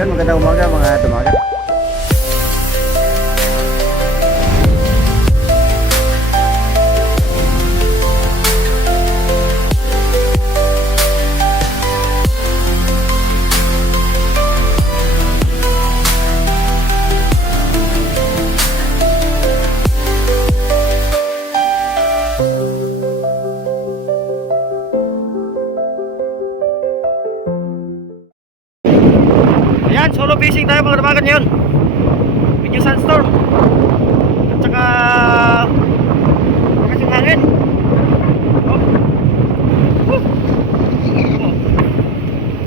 Ayun, magandang umaga mga dumagat. Ayan, solo fishing tayo mga dumagat ngayon. Medyo sandstorm. At saka lakas yung hangin. Oh.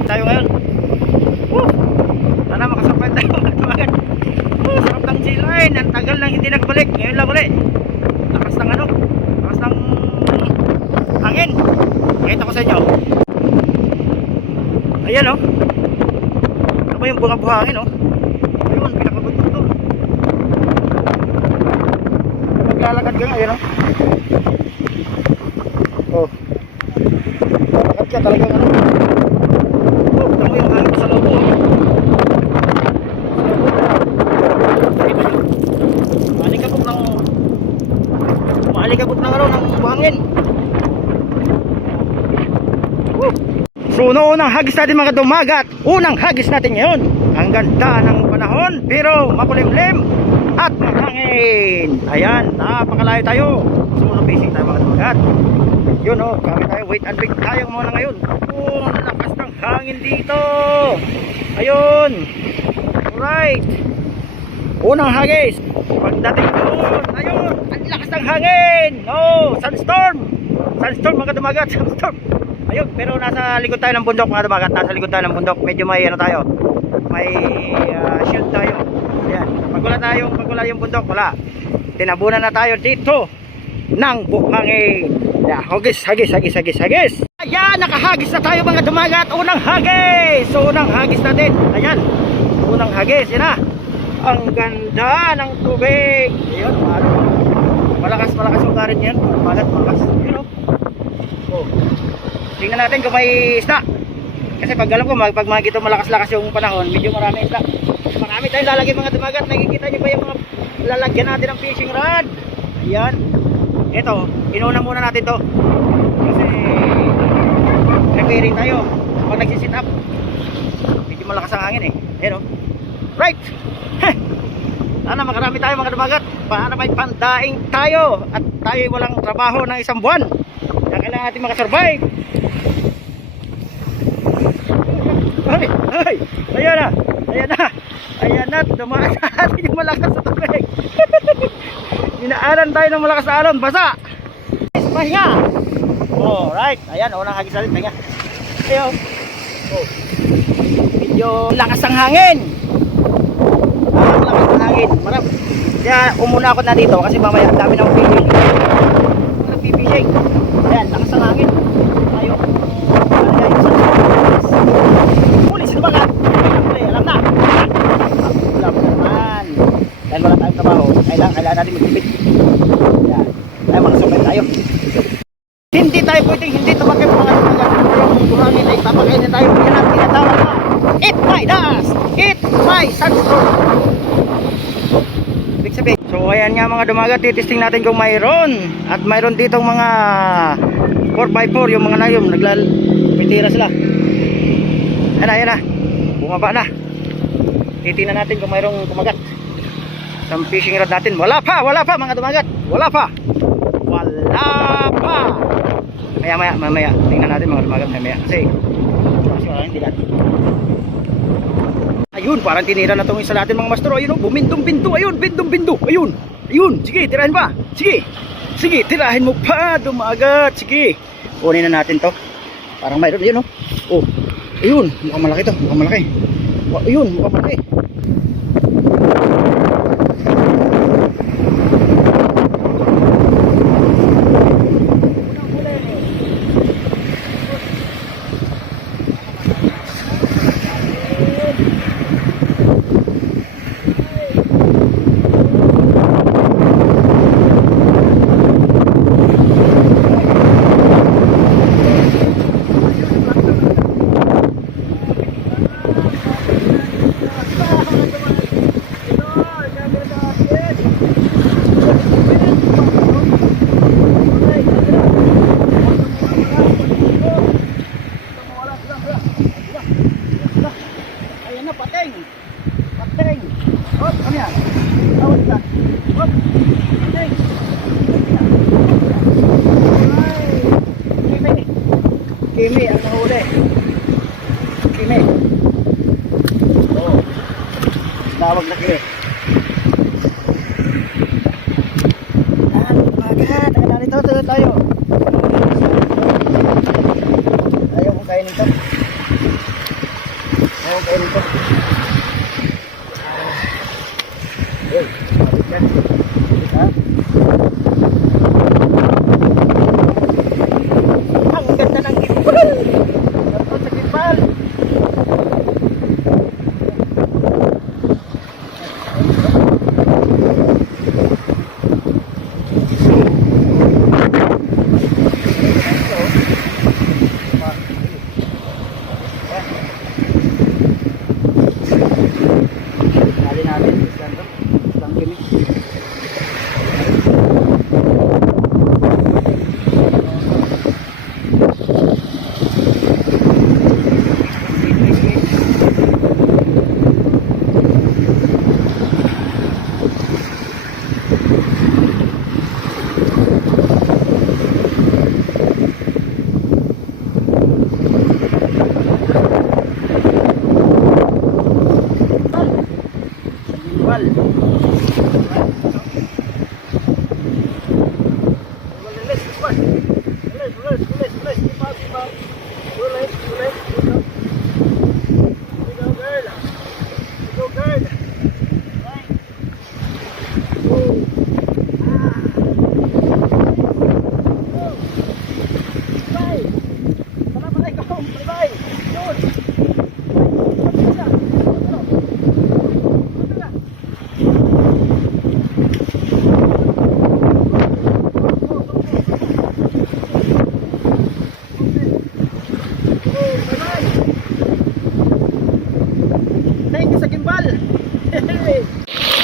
Tayo ngayon. Sana makasampay tayo mga dumagat. Sarap ng sea line. Ang tagal nang hindi nakabalik. Ngayon lang ulit. Lakas ng ano, lakas ng hangin. Pakita ko sa inyo. Ayan o. Ano yung bunga buhangin oh. Ayun, pinakabuto to. Maglalakad ka nga, ayun oh. Lalakad ka talagang ano. Ito mo yung hangin sa loob. Maalikabok ng ano, ng buhangin. So unang hagis natin mga dumagat. Unang hagis natin ngayon. Ang ganda ng panahon pero makulimlim at mahangin. Ayan, napakalayo tayo. Solo fishing tayo mga dumagat. Yun oh, kami tayo wait and wait tayo muna ngayon. Oh, lakas ng hangin dito. Ayun. Alright. Unang hagis. Pagdating doon, ayun, ang lakas ng hangin. Oh, sandstorm. Sandstorm mga dumagat, sandstorm. Ayun, pero nasa likod tayo ng bundok mga dumagat. Nasa likod tayo ng bundok. Medyo may ano tayo. May shield tayo. Ayan. Pag wala yung bundok, wala. Tinabunan na tayo dito ng buhangin. Yeah, hagis. Ayan, nakahagis na tayo mga dumagat. Unang hagis. So, unang hagis natin. Ayan. Unang hagis. Yan na. Ang ganda ng tubig. Ayun, malakas yung karin yan. Malakas. Yun o. Oh. Tingnan natin kung may isda. Kasi pag alam ko, pag makikita malakas-lakas yung panahon, medyo marami isda. Marami tayong lalagyan mga dumagat. Nakikita nyo ba yung mga lalagyan natin ng fishing rod? Ayan. Ito, inuna muna natin to. Kasi repairing tayo pag nagsisit up. Medyo malakas ang hangin eh. Ayan o. Right! Sana makarami tayo mga dumagat para may pandaing tayo at tayo walang trabaho ng isang buwan. Kaya kailangan natin makasurvive. Ay, ayan na, dumaan natin yung malakas sa tubig. Dinaanan tayo ng malakas na alon, basa. Pahinga. Alright, ayan, unang hagis natin, pahinga. Ayun. Oh. Medyo lakas ang hangin. Lakas ng hangin, marap. Kaya umuna ako na dito kasi mamaya ang dami ng fishing. Nagpipishing. Ayan, lakas ng hangin. Tayo. Huli sino ba ka? Alam na. Alam naman. Dahil wala tayong trabaho, kailangan natin magtipid. Ayan. Kaya makasumay tayo. Hindi tayo pwedeng hindi tumakip mga dumagat. Yung buhangin ay papakainin tayo. Yan ang tinatawag na eat my dust! Eat my sandstorm! Ibig sabihin. So ayan nga mga dumagat, titesting natin kung mayroon. At mayroon ditong mga 4x4, yung mga nayom, naglalitira sila. Ayan na. Bumaba na. Titingnan natin kung mayroong kumagat. Sa fishing rod natin. Wala pa mga dumagat. Wala pa. Mamaya. Tingnan natin mga dumagat mamaya. Kasi hindi natin. Ayun, parang tinira na itong isa natin mga master. Ayun, bumindong-bindo. Ayun, bindong-bindo. Ayun, sige, tirahin pa. Sige, tirahin mo pa, dumagat. Sige, kunin na natin to. Parang mayroon, ayun oh. Oh, ayun, mukhang malaki to. Ayun, mukhang malaki. Ayan na, pating. Pating. Hop, ano yan? Tawag ka. Hop. Pating. Ay. Kimi. Kimi ang nahuli. Kimi. Oh. Tawag na kimi. Agad. Tayo dito. Tayo. Ayaw kong kainin ito. Ayaw kong kainin ito. Uy, mabit yan. Ha? Ang ganda ng gimbal. Dapat sa gimbal. Dali natin. Isang kimi.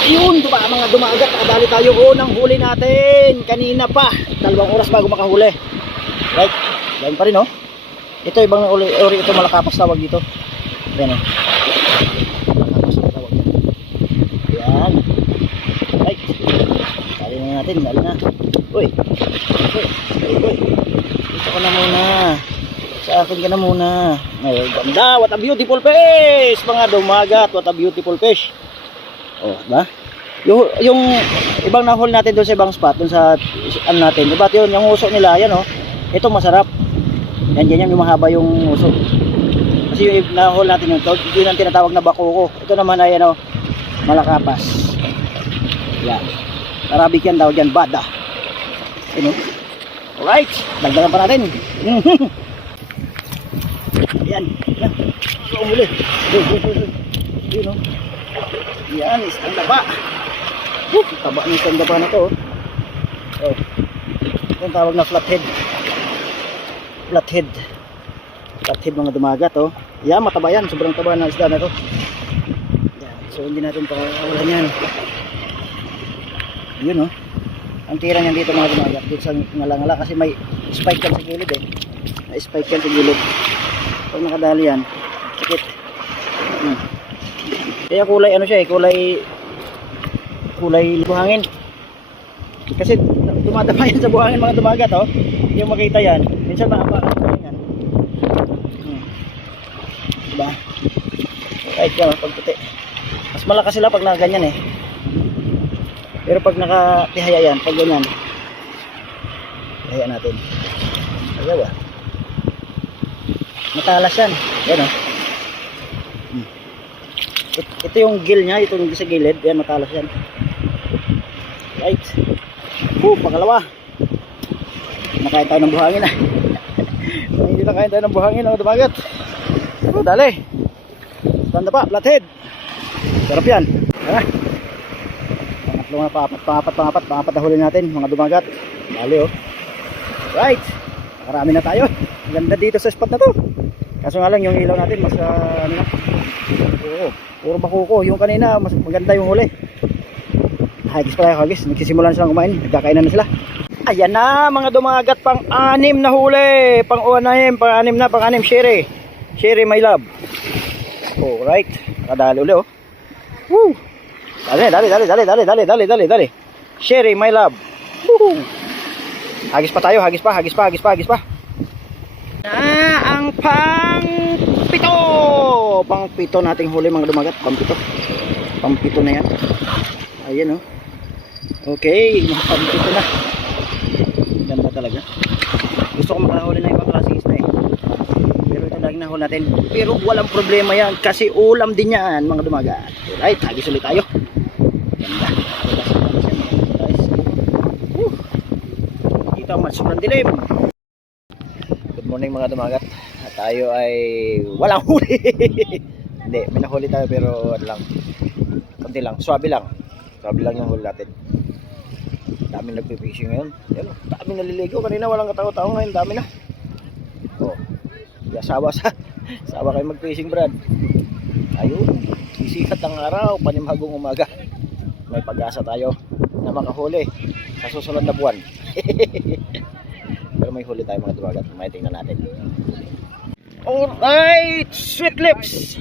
Yun, diba mga dumagat, nakadali tayo. Unang huli natin kanina pa, 2 oras bago makahuli. Right, yan pa rin, no? Ito ibang uri ito, malakapas tawag dito. Yan, malakapas ang tawag yan. Yan. Right, dali na natin, dali na. Uy, dito ka na muna, sa akin ka na muna. Ay, ganda, what a beautiful fish mga dumagat, what a beautiful fish. Oh, ba? Yung ibang nahol natin doon sa ibang spot, doon sa ano natin, iba yun, yung uso nila, yan oh. Ito masarap. Yan ganyan yung mahaba yung uso. Kasi yung nahol natin yung tawag, yun ang tinatawag na bakuko. Ito naman ay ano, malakapas. Yan. Arabic yan tawag yan, bada. Yun oh. Alright, dagdagan pa natin. Yan. Yan. Umuli. Yun oh. Yan, isang daba. Taba ng isang daba na to. Oh. Yung tawag na flathead. Flathead mga dumagat, oh. Yan, mataba yan. Sobrang taba ng isda na to. Yan. So hindi natin pakawalan yan. Yun, oh. Ang tira niyan dito mga dumagat, dito sa ngala-ngala, kasi may spike yan sa gilid eh. May spike yan sa gilid. Pag nakadali yan, sakit. Kaya kulay ano siya eh, kulay buhangin. Kasi dumadapa yan sa buhangin mga dumagat, oh. Hindi mo makita yan. Minsan mahaba yan. Diba? Kahit yan, pag puti. Mas malakas sila pag nakaganyan eh. Pero pag nakatihaya yan, pag ganyan, tihaya natin. Ayaw ba? Matalas yan. Yan oh. Ito yung gill niya, itong sa gilid, yan matalas yan. Right. Pangalawa. Nakain tayo ng buhangin ah. Hindi nakain tayo ng buhangin mga dumagat. Dali. Tanda pa, flathead. Sarap yan. Ha? Pangatlo na, pangapat na huli natin mga dumagat. Dali oh. Right. Marami na tayo. Ganda dito sa spot na to. Kaso nga lang yung ilaw natin mas ano na. Oo. Puro bakuko. Yung kanina mas maganda yung huli. Hagis pala, hagis. Nagsisimulan silang kumain. Nagkakainan na sila. Ayan na mga dumagat, pang-anim na huli. Pang-anim, pang-anim, Sherry. Sherry my love. Oh, right. Nakadali uli oh. Woo! Dali. Sherry, my love. Woo! Hagis pa tayo, hagis pa. Ang pang-pito nating huli mga dumagat, pang-pito na yan. Ayan oh. Okay, pang-pito na. Ganda talaga. Gusto ko makahuli na ibang klaseng isda eh. Pero ito lagi nahuli natin. Pero walang problema yan kasi ulam din yan mga dumagat. Alright, hagis ulit tayo. Ganda. Kita mo, sobrang dilim. Good morning mga dumagat. At tayo ay walang huli. Hindi, may nahuli tayo pero ano lang, konti lang, swabe lang yung huli natin. Dami nagpipishing ngayon. Yan, dami naliligo. Kanina walang katao-tao, ngayon dami na. Oh, sawa kayo magfishing brad. Ayun, sisikat ang araw, panimagong umaga. May pag-asa tayo na makahuli sa susunod na buwan. Pero may huli tayo mga dumagat. May tingnan natin. Alright, sweet lips.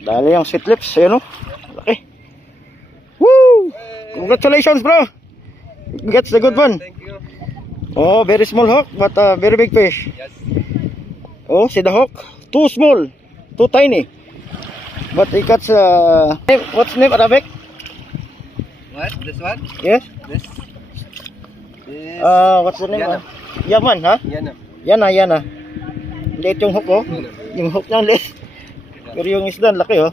Dali yung sweet lips. Ayan o, laki. Woo! Congratulations bro. Gets the good one. Thank you. Oh, very small hook but very big fish. Yes. Oh, see the hook? Too small, too tiny. But he cuts what's name Arabic? What? This one? Yes. This. What's the name? Yana. Yaman, ha? Yana. Liit yung hook oh. Yung hook niya liit. Pero yung isda laki oh.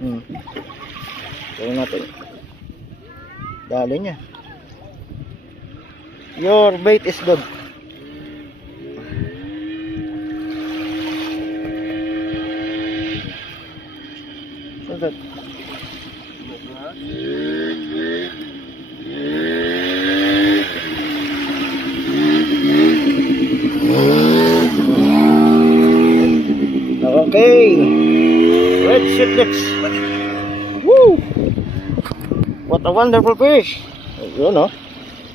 Hmm. Tingnan natin. Dali niya. Your bait is good. What's that? Okay. Red shit lips. Woo! What a wonderful fish. Yun oh.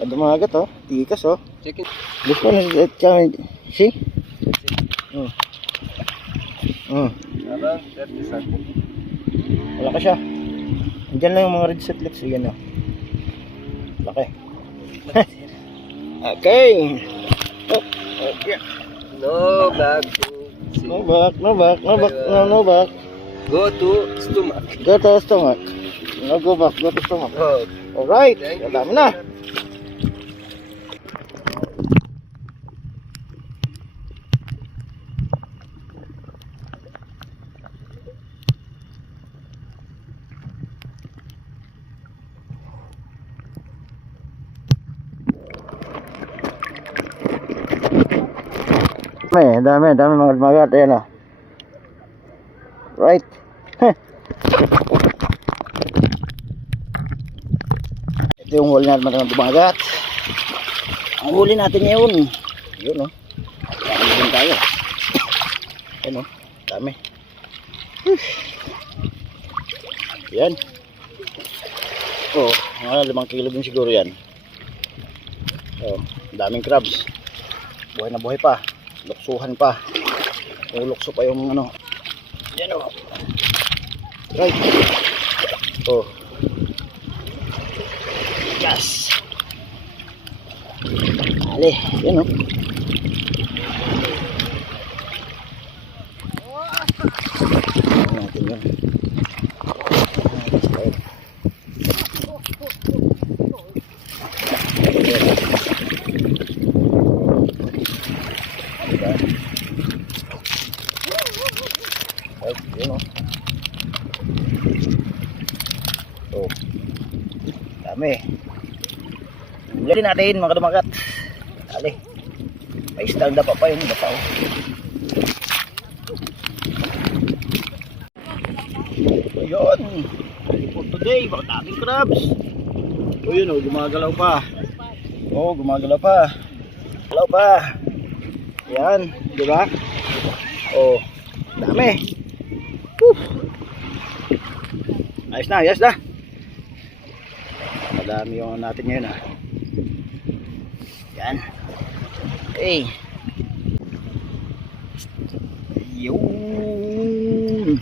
Dumagat oh. Tikas oh. Chicken. This one is see? Around 30 something. Wala ka siya. Diyan lang yung mga red shit lips. Yan oh. Laki. Okay. Oh, okay. No back to sea. No back. Go to stomach. Go to stomach. No go back, go to stomach. Oh. Alright. Thank you. Dami na. Dami mga dumagat. Ayan o. Right. Ito yung huli natin mga dumagat. Ang huli natin ngayon. Yun o. Dami din tayo. Ayan o. Dami. Yan. Oh, mga 5 kilo din siguro yan. Oh, daming crabs. Buhay na buhay pa. Luksuhan pa. Lukso pa yung ano. Yan o. Right. Oh. Yes. Ali. Yan o. Natin yan. Yun o. So, dami. Huli natin mga dumagat. Dali. May stand up pa yung bata o. Ayun. For today, baka daming crabs. O yun o, gumagalaw pa. O, gumagalaw pa. Galaw pa. Yan, di ba? O, dami. Ayos na. Madami yung natin ngayon ah. Yan. Okay. Yun.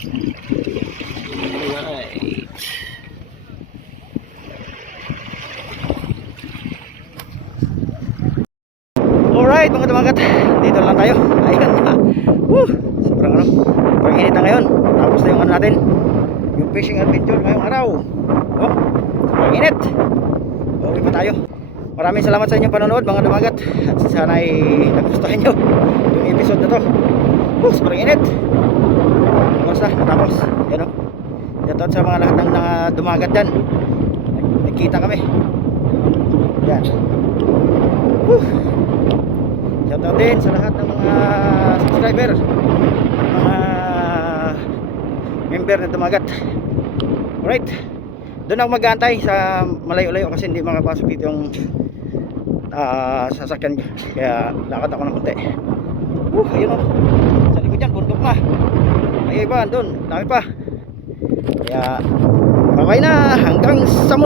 Alright. Alright mga dumagat, dito lang tayo. Ayun na. Woo! Sobrang sobrang init na ngayon. Tapos na yung natin, yung fishing adventure ngayong araw. Oh, sobrang init. Uwi pa tayo. Maraming salamat sa inyong panonood mga dumagat. At sana ay nagustuhan nyo yung episode na to. Sobrang init. Oras na, natapos. Yan o. Shoutout sa mga lahat ng dumagat dyan. Nagkita kami. Yan. Shoutout din sa lahat ng mga subscriber, mga member na dumagat. Alright. Doon ako mag-aantay sa malayo-layo kasi hindi makapasok dito yung sasakyan. Kaya lakad ako ng konti. Ayun o. Sa likod dyan, bundok na. Ay iba, doon. Dami pa. Kaya bye-bye na. Hanggang sa